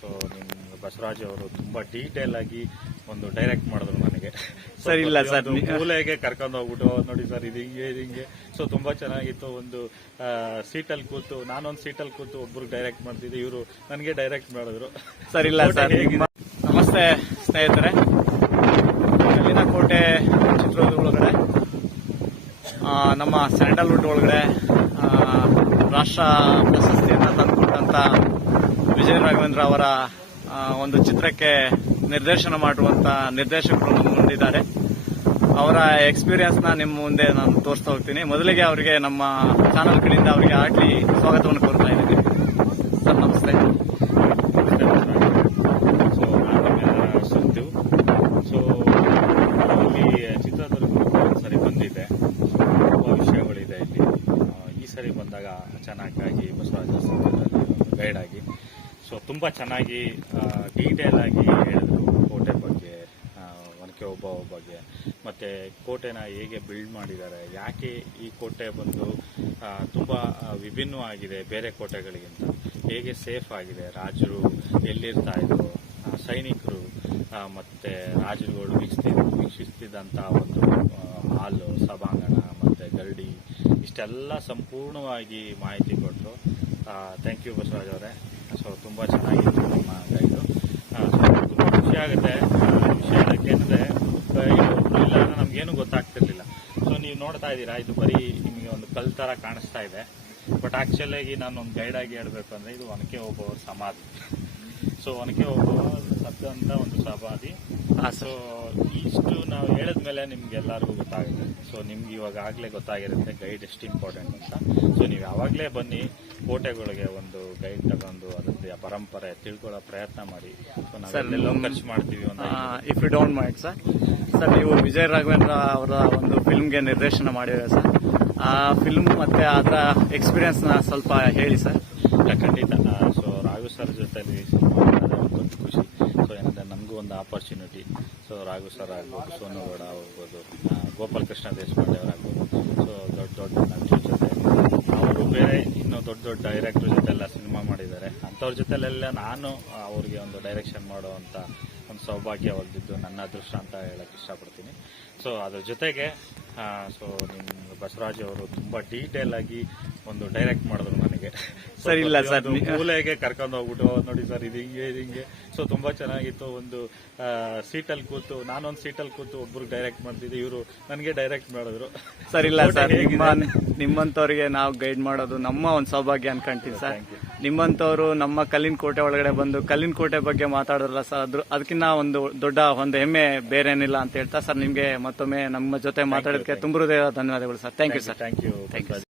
So ನಿಮ್ ಬಸವರಾಜ್ ಅವರು ತುಂಬಾ ಡೀಟೇಲ್ ಆಗಿ ಒಂದು ಡೈರೆಕ್ಟ್ ಮಾಡಿದ್ರು ನನಗೆ. ಸರ್ ಇಲ್ಲ ಸರ್, ಮೂಲೆಗೆ ಕರ್ಕೊಂಡು ಹೋಗ್ಬಿಟ್ಟು ನೋಡಿ ಸರ್ ಇದು ಹಿಂಗೆ ಇದು ಹಿಂಗೆ. ಸೊ ತುಂಬಾ ಚೆನ್ನಾಗಿತ್ತು. ಒಂದು ಸೀಟಲ್ಲಿ ಕೂತು ನಾನೊಂದು ಸೀಟಲ್ಲಿ ಕೂತು ಒಬ್ರು ಡೈರೆಕ್ಟ್ ಮಾಡ್ತಿದ್ದೆ, ಇವರು ನನಗೆ ಡೈರೆಕ್ಟ್ ಮಾಡಿದ್ರು. ಸರ್ ಇಲ್ಲ ಸರ್. ನಮಸ್ತೆ ಸ್ನೇಹಿತರೆ, ಕಲ್ಲಿನ ಕೋಟೆ ಚಿತ್ರದ ಒಳಗಡೆ ನಮ್ಮ ಸ್ಯಾಂಡಲ್ವುಡ್ ಒಳಗಡೆ ರಾಷ್ಟ್ರ ಪ್ರಶಸ್ತಿಯನ್ನು ತಂದುಕೊಟ್ಟಂತ ವಿಜಯ ರಾಘವೇಂದ್ರ ಅವರ ಒಂದು ಚಿತ್ರಕ್ಕೆ ನಿರ್ದೇಶನ ಮಾಡುವಂತ ನಿರ್ದೇಶಕರು ನಮ್ಮ ಮುಂದಿದ್ದಾರೆ. ಅವರ ಎಕ್ಸ್ಪೀರಿಯನ್ಸ್ ನ ನಿಮ್ಮ ಮುಂದೆ ನಾನು ತೋರಿಸ್ತಾ ಹೋಗ್ತೀನಿ. ಮೊದಲಿಗೆ ಅವರಿಗೆ ನಮ್ಮ ಚಾನಲ್ ಕಡೆಯಿಂದ ಅವರಿಗೆ ಹಾರ್ಟ್ಲಿ ಸ್ವಾಗತವನ್ನು ಕೋರ್ತಾ ಇದ್ದೀನಿ. ಸರ್ ನಮಸ್ತೆ. ಸೊ ನಾನು ಸಂಜು. ಸೊ ಇಲ್ಲಿ ಚಿತ್ರದುರ್ಗಕ್ಕೆ ಒಂದ್ಸರಿ ಬಂದಿದ್ದೆ. ತುಂಬ ವಿಷಯಗಳಿದೆ ಇಲ್ಲಿ. ಈ ಸರಿ ಬಂದಾಗ ಚೆನ್ನಾಗಿ ಬಸವರಾಜ ಗೈಡ್ ಆಗಿ ಸೊ ತುಂಬ ಚೆನ್ನಾಗಿ ಡೀಟೇಲ್ ಆಗಿ ಹೇಳಿದ್ರು ಕೋಟೆ ಬಗ್ಗೆ, ಒನಕೆ ಓಬವ್ವ ಬಗ್ಗೆ, ಮತ್ತೆ ಕೋಟೆನ ಹೇಗೆ ಬಿಲ್ಡ್ ಮಾಡಿದ್ದಾರೆ, ಯಾಕೆ ಈ ಕೋಟೆ ಬಂದು ತುಂಬ ವಿಭಿನ್ನವಾಗಿದೆ ಬೇರೆ ಕೋಟೆಗಳಿಗಿಂತ, ಹೇಗೆ ಸೇಫ್ ಆಗಿದೆ, ರಾಜರು ಎಲ್ಲಿರ್ತಾ ಇದ್ರು, ಸೈನಿಕರು ಮತ್ತೆ ರಾಜರುಗಳು ವೀಕ್ಷಿಸ್ತಿದ್ದಂಥ ಒಂದು ಹಾಲು, ಸಭಾಂಗಣ ಮತ್ತೆ ಗರಡಿ, ಇಷ್ಟೆಲ್ಲ ಸಂಪೂರ್ಣವಾಗಿ ಮಾಹಿತಿ ಕೊಟ್ಟರು. ಥ್ಯಾಂಕ್ ಯು ಬಸವರಾಜ್ ಅವರೇ. ಸೊ ತುಂಬ ಚೆನ್ನಾಗಿತ್ತು ನಮ್ಮ ಗೈಡು. ತುಂಬ ಖುಷಿ ಆಗುತ್ತೆ. ವಿಷಯ ಏನಂದರೆ ಒಬ್ರು ಇಲ್ಲ ಅಂದ್ರೆ ನಮ್ಗೇನು ಗೊತ್ತಾಗ್ತಿರ್ಲಿಲ್ಲ. ಸೊ ನೀವು ನೋಡ್ತಾ ಇದ್ದೀರಾ, ಇದು ಬರೀ ನಿಮಗೆ ಒಂದು ಕಲ್ ಥರ ಕಾಣಿಸ್ತಾ ಇದೆ. ಬಟ್ ಆ್ಯಕ್ಚುಲಾಗಿ ನಾನು ಒಂದು ಗೈಡ್ ಆಗಿ ಹೇಳಬೇಕು ಅಂದರೆ ಇದು ಒನಕೆ ಓಬವ್ವ ಸಮಾಧಿ. ಸೊ ಒನಕೆ ಓಬವ್ವ ಸತ್ತಂತ ಒಂದು ಸಮಾಧಿ. ಸೊ ಇಷ್ಟು ನಾವು ಹೇಳಿದ್ಮೇಲೆ ನಿಮ್ಗೆ ಎಲ್ಲರಿಗೂ ಗೊತ್ತಾಗುತ್ತೆ. ಸೊ ನಿಮ್ಗೆ ಇವಾಗ ಆಗಲೇ ಗೊತ್ತಾಗಿರುತ್ತೆ ಗೈಡ್ ಎಷ್ಟು ಇಂಪಾರ್ಟೆಂಟ್ ಅಂತ. ಸೊ ನೀವು ಯಾವಾಗಲೇ ಬನ್ನಿ ಕೋಟೆಗಳಿಗೆ ಒಂದು ಗೈಡ್ ತಗೊಂಡು ಅದರ ಪರಂಪರೆ ತಿಳ್ಕೊಳ್ಳೋ ಪ್ರಯತ್ನ ಮಾಡಿ. ಸೊ ನಾವೆಲ್ಲ ಖರ್ಚು ಮಾಡ್ತೀವಿ. If you don't mind sir, ನೀವು ವಿಜಯ ರಾಘವೇಂದ್ರ ಅವರ ಒಂದು ಫಿಲ್ಮ್ಗೆ ನಿರ್ದೇಶನ ಮಾಡಿದ್ರೆ ಸರ್, ಆ ಫಿಲ್ಮ್ ಮತ್ತೆ ಅದರ ಎಕ್ಸ್ಪೀರಿಯನ್ಸ್ ನ ಸ್ವಲ್ಪ ಹೇಳಿ ಸರ್. ಖಂಡಿತ. ಸೊ ರಾಘು ಸರ್ ಜೊತೆಲಿ ಒಂದು ಖುಷಿ. ಸೊ ಏನಂದ್ರೆ ನಮಗೂ ಒಂದು ಆಪರ್ಚುನಿಟಿ. ಸೊ ರಾಘು ಸರ್ ಆಗ್ಬೋದು, ಸೋನು ಗೌಡ ಆಗ್ಬೋದು, ಗೋಪಾಲ್ ಕೃಷ್ಣ ದೇಶಪಾಂಡೆ ಅವರಾಗ್ಬೋದು. ಸೊ ದೊಡ್ಡ ನಟರ ಜೊತೆ ಅವರು ಬೇರೆ ಇನ್ನೂ ದೊಡ್ಡ ಡೈರೆಕ್ಟರ್ ಜೊತೆ ಎಲ್ಲ ಸಿನಿಮಾ ಮಾಡಿದ್ದಾರೆ. ಅಂಥವ್ರ ಜೊತೆಲೆಲ್ಲ ನಾನು ಅವ್ರಿಗೆ ಒಂದು ಡೈರೆಕ್ಷನ್ ಮಾಡುವಂಥ ಒಂದು ಸೌಭಾಗ್ಯ ಒಲ್ದಿದ್ದು ನನ್ನ ಅದೃಷ್ಟ ಅಂತ ಹೇಳಕ್ ಇಷ್ಟಪಡ್ತೀನಿ. ಸೊ ಅದ್ರ ಜೊತೆಗೆ ಸೊ ನಿಮ್ಮ ಬಸವರಾಜ್ ಅವರು ತುಂಬಾ ಡೀಟೇಲ್ ಆಗಿ ಒಂದು ಡೈರೆಕ್ಟ್ ಮಾಡಿದ್ರು ನನಗೆ. ಸರ್ ಇಲ್ಲ ಸರ್, ಮೂಲೆಗೆ ಕರ್ಕೊಂಡು ಹೋಗ್ಬಿಟ್ಟು ನೋಡಿ ಸರ್ ಇದು ಹಿಂಗೆ ಇದು ಹಿಂಗೆ. ಸೊ ತುಂಬಾ ಚೆನ್ನಾಗಿತ್ತು. ಒಂದು ಸೀಟಲ್ಲಿ ಕೂತು ನಾನೊಂದು ಸೀಟಲ್ಲಿ ಕೂತು ಒಬ್ರು ಡೈರೆಕ್ಟ್ ಮಾಡ್ತಿದ್ದೆ, ಇವರು ನನಗೆ ಡೈರೆಕ್ಟ್ ಮಾಡಿದ್ರು. ಸರ್ ಇಲ್ಲ ಸರ್, ನಿಮ್ಮಂತವ್ರಿಗೆ ನಾವು ಗೈಡ್ ಮಾಡೋದು ನಮ್ಮ ಒಂದು ಸೌಭಾಗ್ಯ ಅನ್ಕೊಂತೀವಿ ಸರ್. ನಿಮ್ಮಂತವ್ರು ನಮ್ಮ ಕಲ್ಲಿನ ಕೋಟೆ ಒಳಗಡೆ ಬಂದು ಕಲ್ಲಿನ ಕೋಟೆ ಬಗ್ಗೆ ಮಾತಾಡೋಲ್ಲ ಸರ್, ಅದಕ್ಕಿಂತ ಒಂದು ದೊಡ್ಡ ಒಂದು ಹೆಮ್ಮೆ ಬೇರೇನಿಲ್ಲ ಅಂತ ಹೇಳ್ತಾ ಸರ್, ನಿಮ್ಗೆ ಮತ್ತೊಮ್ಮೆ ನಮ್ಮ ಜೊತೆ ಮಾತಾಡೋದಕ್ಕೆ ತುಂಬ ಹೃದಯ ಧನ್ಯವಾದಗಳು sir. Thank you sir. Thank you.